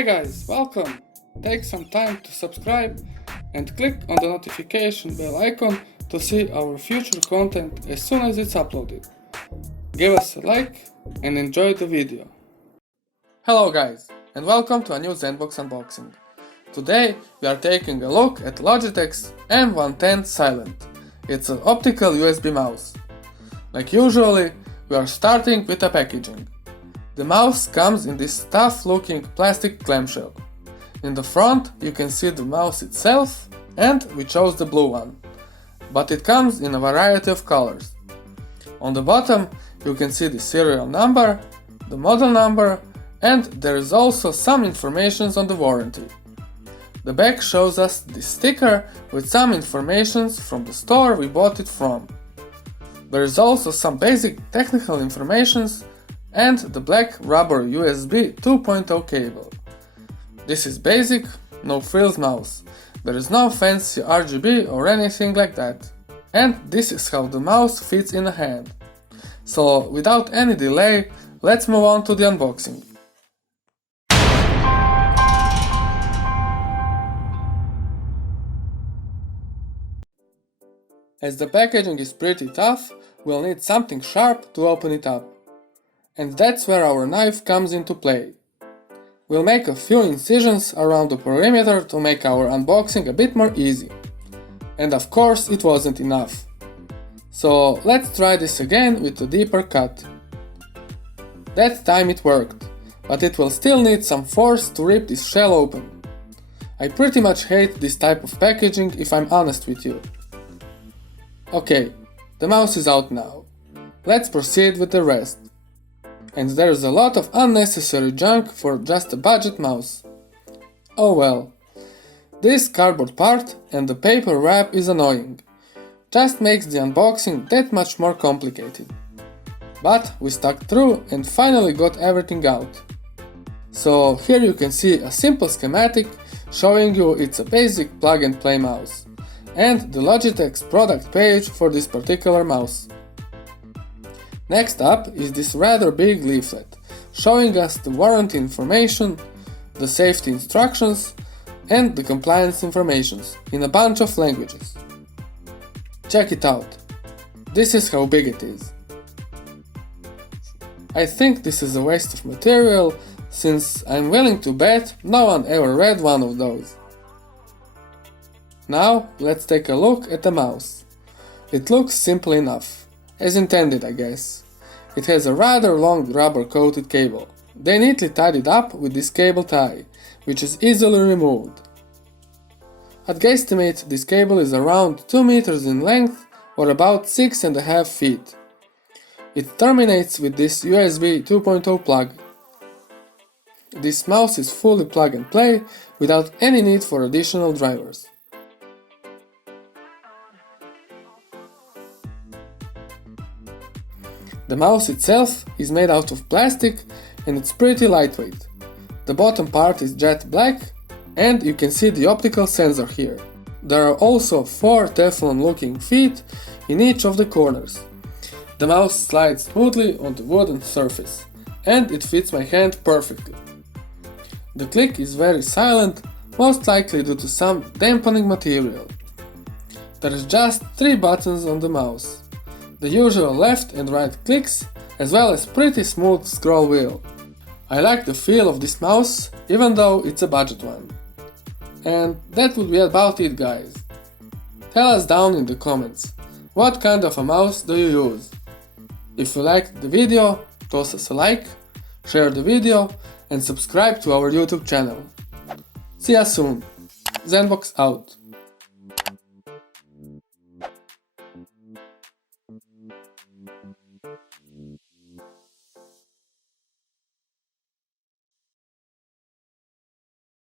Hi guys, welcome! Take some time to subscribe and click on the notification bell icon to see our future content as soon as it's uploaded. Give us a like and enjoy the video. Hello guys, and welcome to a new Zenbox unboxing. Today we are taking a look at Logitech's M110 Silent. It's an optical USB mouse. Like usually, we are starting with the packaging. The mouse comes in this tough looking plastic clamshell. In the front you can see the mouse itself, and we chose the blue one. But it comes in a variety of colors. On the bottom you can see the serial number, the model number, and there is also some information on the warranty. The back shows us the sticker with some information from the store we bought it from. There is also some basic technical information and the black rubber USB 2.0 cable. This is basic, no frills mouse. There is no fancy RGB or anything like that. And this is how the mouse fits in a hand. So without any delay, let's move on to the unboxing. As the packaging is pretty tough, we'll need something sharp to open it up. And that's where our knife comes into play. We'll make a few incisions around the perimeter to make our unboxing a bit more easy. And of course it wasn't enough. So let's try this again with a deeper cut. That time it worked, but it will still need some force to rip this shell open. I pretty much hate this type of packaging if I'm honest with you. Okay, the mouse is out now. Let's proceed with the rest. And there's a lot of unnecessary junk for just a budget mouse. Oh well. This cardboard part and the paper wrap is annoying. Just makes the unboxing that much more complicated. But we stuck through and finally got everything out. So here you can see a simple schematic showing you it's a basic plug and play mouse. And the Logitech's product page for this particular mouse. Next up is this rather big leaflet, showing us the warranty information, the safety instructions, and the compliance information in a bunch of languages. Check it out. This is how big it is. I think this is a waste of material, since I'm willing to bet no one ever read one of those. Now let's take a look at the mouse. It looks simple enough, as intended I guess. It has a rather long rubber coated cable. They neatly tied it up with this cable tie, which is easily removed. I'd guesstimate this cable is around 2 meters in length or about 6.5 feet. It terminates with this USB 2.0 plug. This mouse is fully plug and play without any need for additional drivers. The mouse itself is made out of plastic and it's pretty lightweight. The bottom part is jet black and you can see the optical sensor here. There are also 4 Teflon looking feet in each of the corners. The mouse slides smoothly on the wooden surface and it fits my hand perfectly. The click is very silent, most likely due to some dampening material. There is just 3 buttons on the mouse. The usual left and right clicks, as well as pretty smooth scroll wheel. I like the feel of this mouse, even though it's a budget one. And that would be about it guys. Tell us down in the comments, what kind of a mouse do you use? If you liked the video, toss us a like, share the video and subscribe to our YouTube channel. See ya soon. Zenbox out.